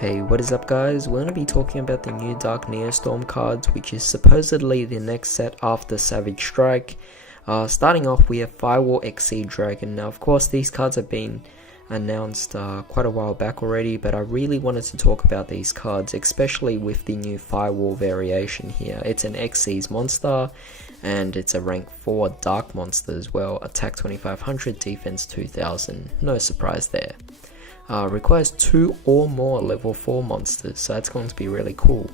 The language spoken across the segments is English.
Hey, what is up guys? We're going to be talking about the new Dark Neostorm cards, which is supposedly the next set after Savage Strike. Starting off, we have Firewall XC Dragon. Now of course these cards have been announced quite a while back already, but I really wanted to talk about these cards, especially with the new Firewall variation here. It's an XC's monster, and it's a rank 4 Dark monster as well, attack 2500, defense 2000, no surprise there. Requires 2 or more level 4 monsters, so that's going to be really cool.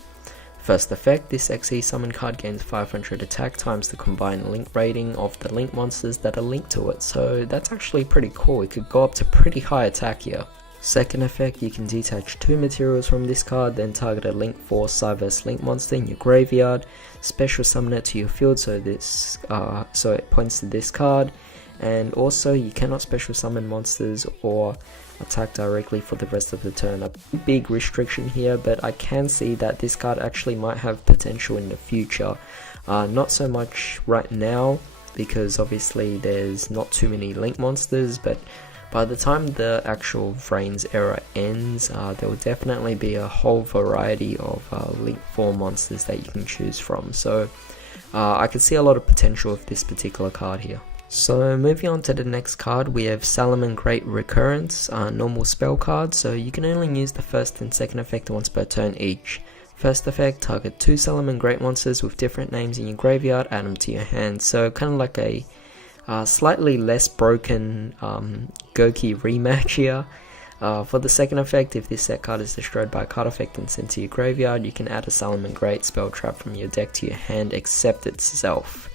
First effect, this XE summon card gains 500 attack times the combined link rating of the link monsters that are linked to it, so that's actually pretty cool. It could go up to pretty high attack here. Second effect, you can detach 2 materials from this card, then target a link 4 Cyverse link monster in your graveyard, special summon it to your field so it points to this card, and also you cannot special summon monsters or attack directly for the rest of the turn. A big restriction here, but I can see that this card actually might have potential in the future. Not so much right now, because obviously there's not too many link monsters, but by the time the actual Vrain's era ends, there will definitely be a whole variety of link 4 monsters that you can choose from. So I can see a lot of potential with this particular card here. So moving on to the next card, we have Salaman Great Recurrence, normal spell card, so you can only use the first and second effect once per turn each. First effect, target 2 Salaman Great monsters with different names in your graveyard, add them to your hand, so kind of like a slightly less broken Goki rematch here. For the second effect, if this set card is destroyed by a card effect and sent to your graveyard, you can add a Salaman Great spell trap from your deck to your hand except itself.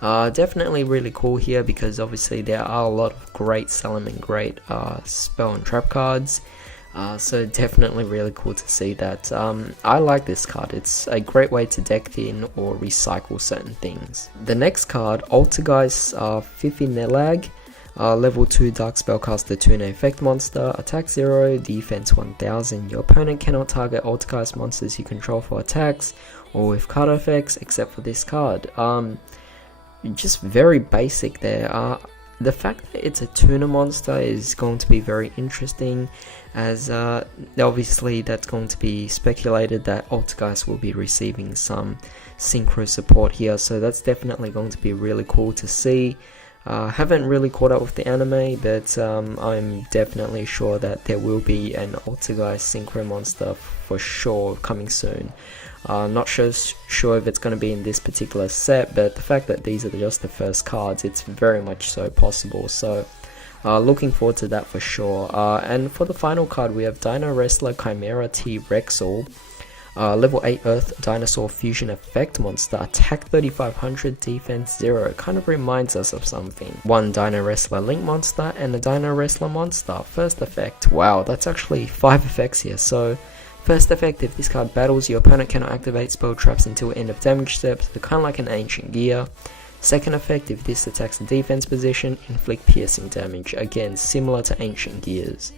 Definitely really cool here, because obviously there are a lot of great Salaman Great spell and trap cards, so definitely really cool to see that. I like this card. It's a great way to deck thin or recycle certain things. The next card, Altergeist Fifinelag, level 2 Dark Spellcaster Tune effect monster, attack 0, defense 1000. Your opponent cannot target Altergeist monsters you control for attacks or with card effects except for this card. Just very basic there. The fact that it's a tuner monster is going to be very interesting, as obviously that's going to be speculated that Altergeist will be receiving some synchro support here, so that's definitely going to be really cool to see. Haven't really caught up with the anime, but I'm definitely sure that there will be an Altergeist synchro monster for sure coming soon. Not sure if it's going to be in this particular set, but the fact that these are just the first cards, it's very much so possible, so looking forward to that for sure. And for the final card, we have Dino Wrestler Chimera T Rexall, level 8 Earth Dinosaur Fusion Effect monster, attack 3500, defense 0. Kind of reminds us of something. 1 Dino Wrestler Link monster and a Dino Wrestler monster. First effect, wow, that's actually 5 effects here. So first effect, if this card battles, your opponent cannot activate spell traps until end of damage steps, so kind of like an ancient gear. Second effect, if this attacks the defense position, inflict piercing damage, again similar to ancient gears.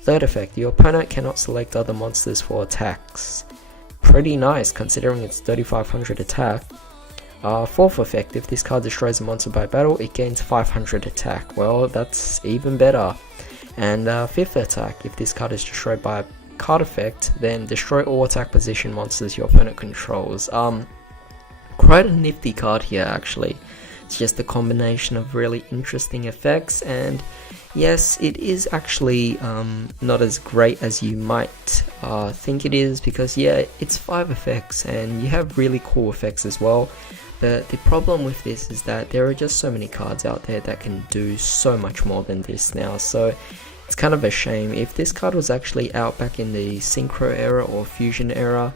Third effect, your opponent cannot select other monsters for attacks. Pretty nice considering it's 3500 attack. Fourth effect, if this card destroys a monster by battle, it gains 500 attack. Well, that's even better. And fifth attack, if this card is destroyed by a card effect, then destroy all attack position monsters your opponent controls. Quite a nifty card here actually. It's just a combination of really interesting effects, and yes, it is actually not as great as you might think it is, because yeah, it's 5 effects and you have really cool effects as well. But the problem with this is that there are just so many cards out there that can do so much more than this now, so it's kind of a shame. If this card was actually out back in the Synchro era or Fusion era,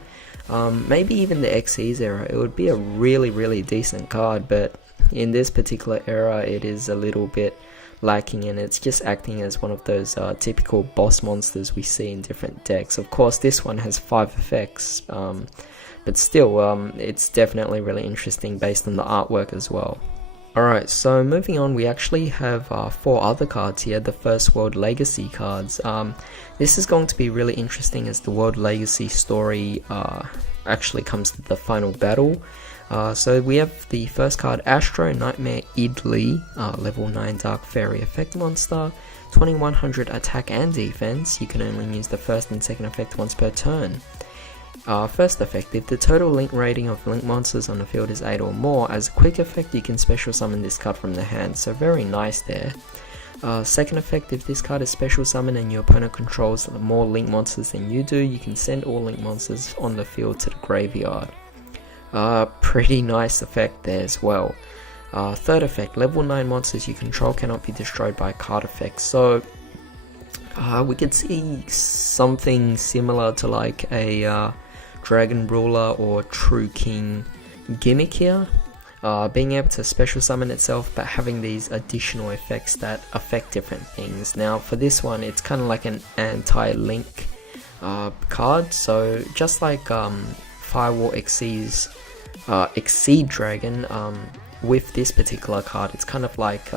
maybe even the XE's era, it would be a really decent card, but in this particular era it is a little bit lacking, and it's just acting as one of those typical boss monsters we see in different decks. Of course this one has 5 effects, but still it's definitely really interesting based on the artwork as well. Alright, so moving on, we actually have 4 other cards here, the First World Legacy cards. This is going to be really interesting as the World Legacy story actually comes to the final battle. So we have the first card, Astro Nightmare Idli, level 9 Dark Fairy effect monster, 2100 attack and defense. You can only use the first and second effect once per turn. First effect, if the total link rating of link monsters on the field is 8 or more, as a quick effect you can special summon this card from the hand, so very nice there. Second effect, if this card is special summon and your opponent controls more link monsters than you do, you can send all link monsters on the field to the graveyard. Pretty nice effect there as well. Third effect, level 9 monsters you control cannot be destroyed by card effects. So we could see something similar to like a Dragon Ruler or True King gimmick here. Being able to special summon itself but having these additional effects that affect different things. Now for this one it's kind of like an anti-link card, so just like Firewall Xyz's Exceed Dragon, with this particular card it's kind of like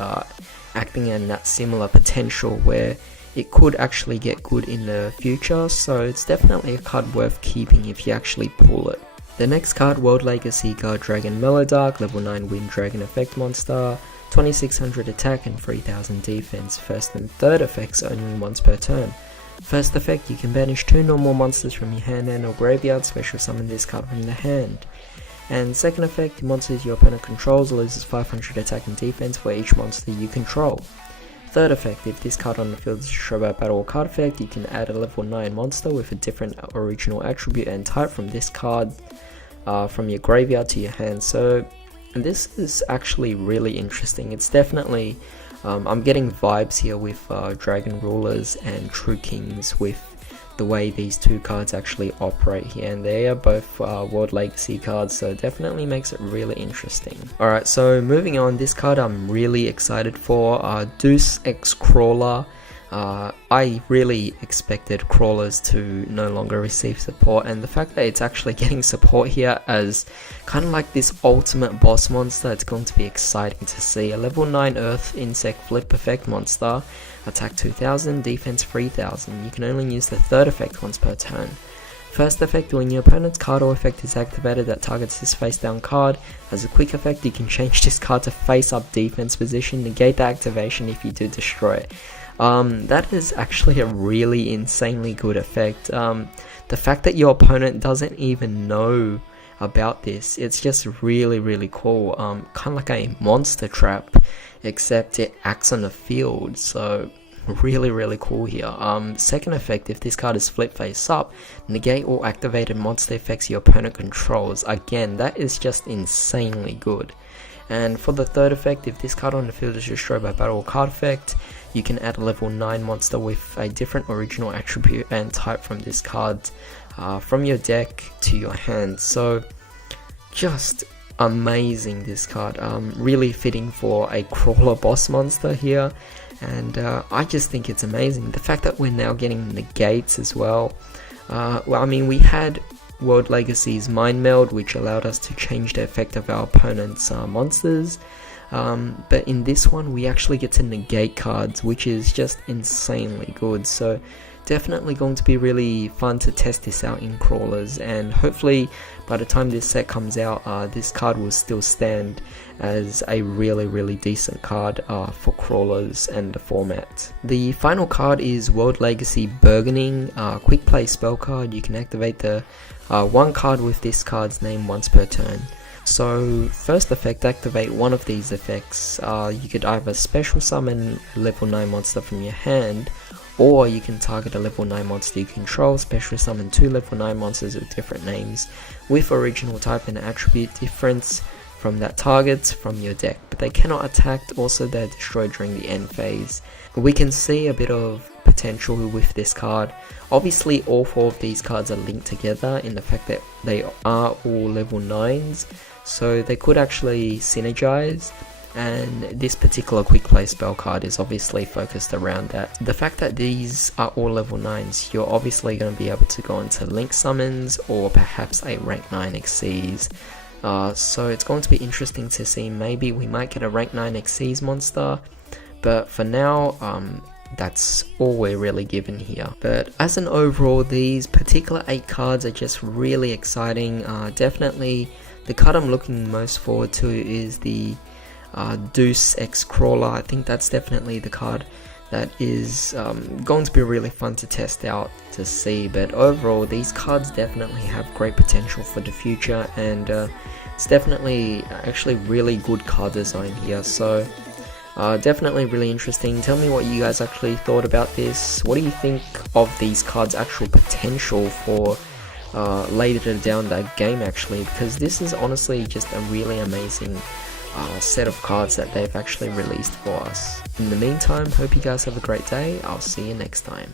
acting in that similar potential where it could actually get good in the future, so it's definitely a card worth keeping if you actually pull it. The next card, World Legacy card, Dragon Melodark, level 9 Wind Dragon effect monster, 2600 attack and 3000 defense. First and third effects only once per turn. First effect, you can banish 2 normal monsters from your hand and or graveyard, special summon this card from the hand. And second effect, monsters your opponent controls loses 500 attack and defense for each monster you control. Third effect, if this card on the field is destroyed by a battle or card effect, you can add a level 9 monster with a different original attribute and type from this card from your graveyard to your hand. So this is actually really interesting. It's definitely, I'm getting vibes here with Dragon Rulers and True Kings with the way these two cards actually operate here, and they are both World Legacy cards, so definitely makes it really interesting. Alright, so moving on, this card I'm really excited for, Deus Ex Crawler. I really expected crawlers to no longer receive support, and the fact that it's actually getting support here as kind of like this ultimate boss monster, it's going to be exciting to see. A level 9 Earth Insect Flip effect monster, attack 2000, defense 3000. You can only use the third effect once per turn. First effect, when your opponent's card or effect is activated that targets this face down card, as a quick effect you can change this card to face up defense position, negate the activation if you do destroy it. That is actually a really insanely good effect. The fact that your opponent doesn't even know about this, it's just really cool. Kind of like a monster trap, except it acts on the field, so really cool here. Second effect, if this card is flip face up, negate all activated monster effects your opponent controls. Again, that is just insanely good. And for the third effect, if this card on the field is destroyed by battle or card effect, you can add a level 9 monster with a different original attribute and type from this card from your deck to your hand. So just amazing, this card. Really fitting for a crawler boss monster here, and I just think it's amazing. The fact that we're now getting negates as well. Well, I mean, we had World Legacy's Mind Meld, which allowed us to change the effect of our opponent's monsters, but in this one we actually get to negate cards, which is just insanely good. So definitely going to be really fun to test this out in crawlers, and hopefully by the time this set comes out, this card will still stand as a really decent card for crawlers and the format. The final card is World Legacy Burgeoning, quick play spell card. You can activate the one card with this card's name once per turn. So first effect, activate one of these effects. You could either special summon a level 9 monster from your hand, or you can target a level 9 monster you control, special summon 2 level 9 monsters with different names, with original type and attribute difference from that target from your deck, but they cannot attack, also they're destroyed during the end phase. We can see a bit of potential with this card. Obviously all 4 of these cards are linked together in the fact that they are all level 9s, so they could actually synergize, and this particular quick play spell card is obviously focused around that. The fact that these are all level 9s, you're obviously going to be able to go into link summons or perhaps a rank 9 Xyz. So it's going to be interesting to see. Maybe we might get a rank 9 Xyz monster, but for now that's all we're really given here. But as an overall, these particular 8 cards are just really exciting. Definitely The card I'm looking most forward to is the Deuce X Crawler. I think that's definitely the card that is going to be really fun to test out to see. But overall, these cards definitely have great potential for the future, and it's definitely actually really good card design here. So definitely really interesting. Tell me what you guys actually thought about this. What do you think of these cards' actual potential for later down that game actually, because this is honestly just a really amazing set of cards that they've actually released for us. In the meantime, hope you guys have a great day. I'll see you next time.